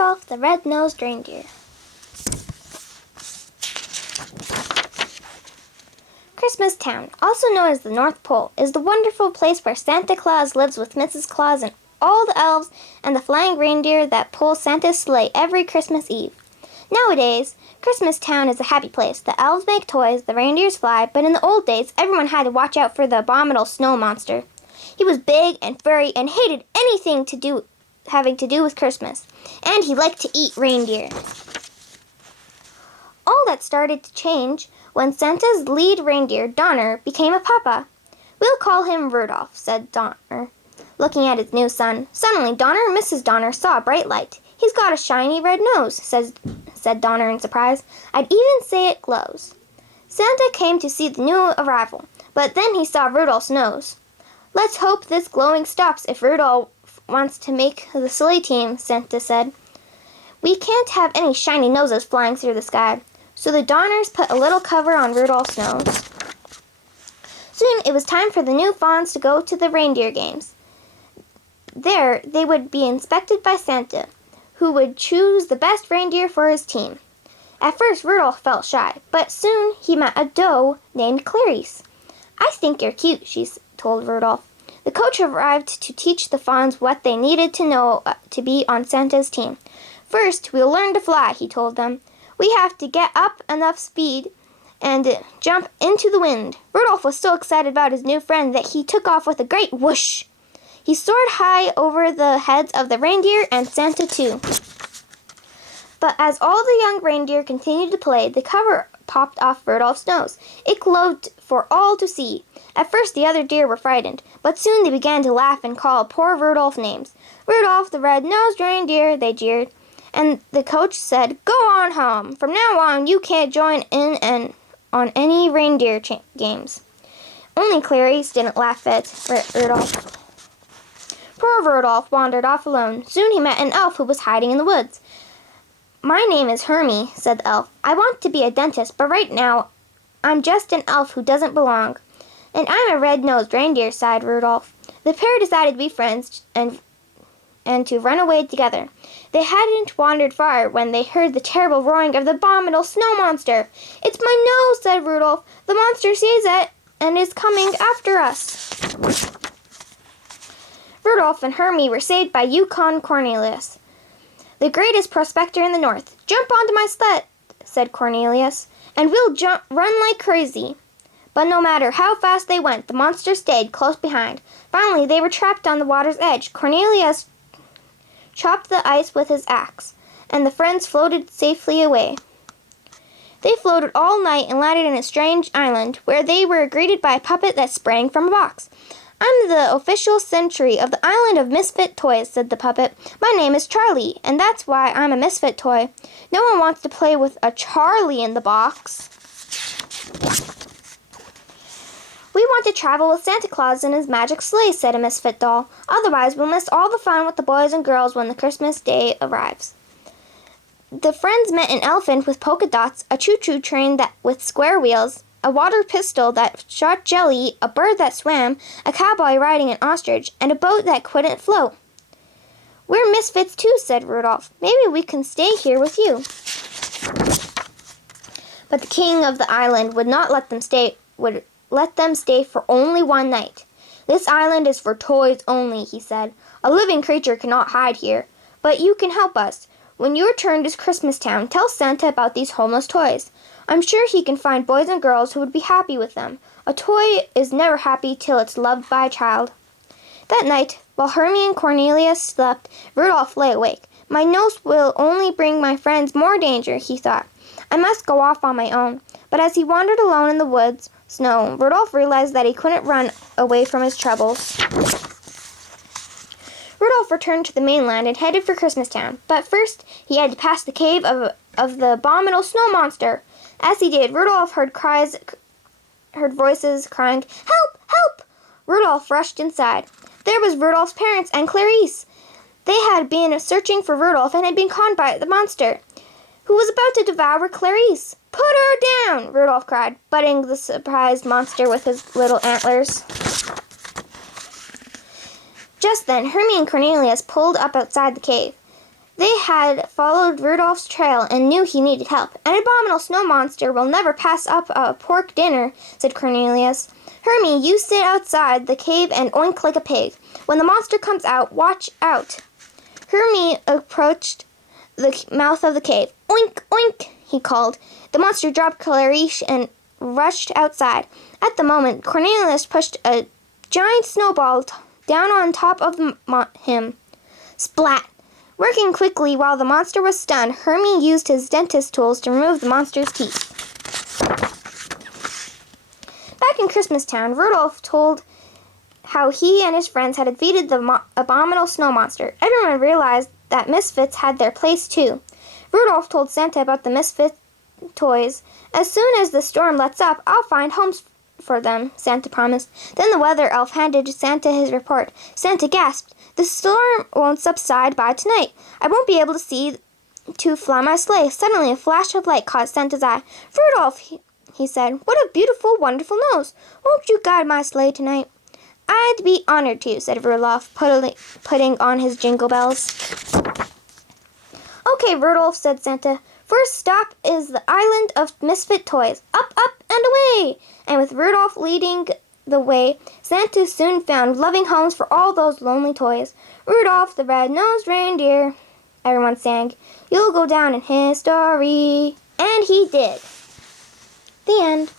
Rudolph the Red-Nosed Reindeer. Christmas Town, also known as the North Pole, is the wonderful place where Santa Claus lives with Mrs. Claus and all the elves and the flying reindeer that pull Santa's sleigh every Christmas Eve. Nowadays, Christmas Town is a happy place. The elves make toys, the reindeers fly, but in the old days, everyone had to watch out for the abominable snow monster. He was big and furry and hated anything having to do with Christmas, and he liked to eat reindeer. All that started to change when Santa's lead reindeer, Donner, became a papa. "We'll call him Rudolph," said Donner, looking at his new son. Suddenly, Donner and Mrs. Donner saw a bright light. "He's got a shiny red nose," said Donner in surprise. "I'd even say it glows." Santa came to see the new arrival, but then he saw Rudolph's nose. "Let's hope this glowing stops if Rudolph wants to make the sleigh team," Santa said. "We can't have any shiny noses flying through the sky." So the Donners put a little cover on Rudolph's nose. Soon it was time for the new fawns to go to the reindeer games. There they would be inspected by Santa, who would choose the best reindeer for his team. At first Rudolph felt shy, but soon he met a doe named Clarice. "I think you're cute," she told Rudolph. The coach arrived to teach the fawns what they needed to know to be on Santa's team. "First, we'll learn to fly," he told them. "We have to get up enough speed and jump into the wind." Rudolph was so excited about his new friend that he took off with a great whoosh. He soared high over the heads of the reindeer and Santa too. But as all the young reindeer continued to play, the cover popped off Rudolph's nose. It glowed for all to see. At first the other deer were frightened, but soon they began to laugh and call poor Rudolph names. "Rudolph the Red-Nosed Reindeer," they jeered. And the coach said, "Go on home. From now on, you can't join in on any reindeer games." Only Clarice didn't laugh at Rudolph. Poor Rudolph wandered off alone. Soon he met an elf who was hiding in the woods. "My name is Hermie," said the elf. "I want to be a dentist, but right now I'm just an elf who doesn't belong." "And I'm a red-nosed reindeer," sighed Rudolph. The pair decided to be friends and to run away together. They hadn't wandered far when they heard the terrible roaring of the abominable snow monster. "It's my nose," said Rudolph. "The monster sees it and is coming after us." Rudolph and Hermie were saved by Yukon Cornelius, the greatest prospector in the north. "Jump onto my sled," said Cornelius, "and we'll run like crazy." But no matter how fast they went, the monster stayed close behind. Finally, they were trapped on the water's edge. Cornelius chopped the ice with his axe, and the friends floated safely away. They floated all night and landed in a strange island, where they were greeted by a puppet that sprang from a box. "I'm the official sentry of the Island of Misfit Toys," said the puppet. "My name is Charlie, and that's why I'm a misfit toy. No one wants to play with a Charlie in the box." "We want to travel with Santa Claus in his magic sleigh," said a misfit doll. "Otherwise, we'll miss all the fun with the boys and girls when the Christmas day arrives." The friends met an elephant with polka dots, a choo-choo train with square wheels, a water pistol that shot jelly, a bird that swam, a cowboy riding an ostrich, and a boat that couldn't float. "We're misfits too," said Rudolph. "Maybe we can stay here with you." But the king of the island would not let them stay for only one night. "This island is for toys only," he said. "A living creature cannot hide here. But you can help us. When you return to Christmas Town, tell Santa about these homeless toys. I'm sure he can find boys and girls who would be happy with them. A toy is never happy till it's loved by a child." That night, while Hermie and Cornelius slept, Rudolph lay awake. "My nose will only bring my friends more danger," he thought. "I must go off on my own." But as he wandered alone in the woods, snow, Rudolph realized that he couldn't run away from his troubles. Rudolph returned to the mainland and headed for Christmas Town, but first he had to pass the cave of the abominable snow monster. As he did, Rudolph heard voices crying, "Help! Help!" Rudolph rushed inside. There was Rudolph's parents and Clarice. They had been searching for Rudolph and had been caught by the monster, who was about to devour Clarice. "Put her down!" Rudolph cried, butting the surprised monster with his little antlers. Just then, Hermie and Cornelius pulled up outside the cave. They had followed Rudolph's trail and knew he needed help. An abominable snow monster will never pass up a pork dinner, said Cornelius. Hermie, you sit outside the cave and oink like a pig. When the monster comes out, watch out. Hermie approached the mouth of the cave. Oink, oink, he called. The monster dropped Clarice and rushed outside. At the moment, Cornelius pushed a giant snowball down on top of him. Splat! Working quickly while the monster was stunned, Hermie used his dentist tools to remove the monster's teeth. Back in Christmas Town, Rudolph told how he and his friends had defeated the abominable snow monster. Everyone realized that misfits had their place too. Rudolph told Santa about the misfit toys. As soon as the storm lets up, I'll find homes for them, Santa promised. Then the weather elf handed Santa his report. Santa gasped. The storm won't subside by tonight. I won't be able to fly my sleigh. Suddenly a flash of light caught Santa's eye. Rudolph, he said, what a beautiful, wonderful nose. Won't you guide my sleigh tonight? I'd be honored to, said Rudolph, putting on his jingle bells. Okay, Rudolph, said Santa. First stop is the island of misfit toys. Up, up, and away! And with Rudolph leading the way, Santa soon found loving homes for all those lonely toys. Rudolph the red-nosed reindeer, everyone sang. You'll go down in history. And he did. The end.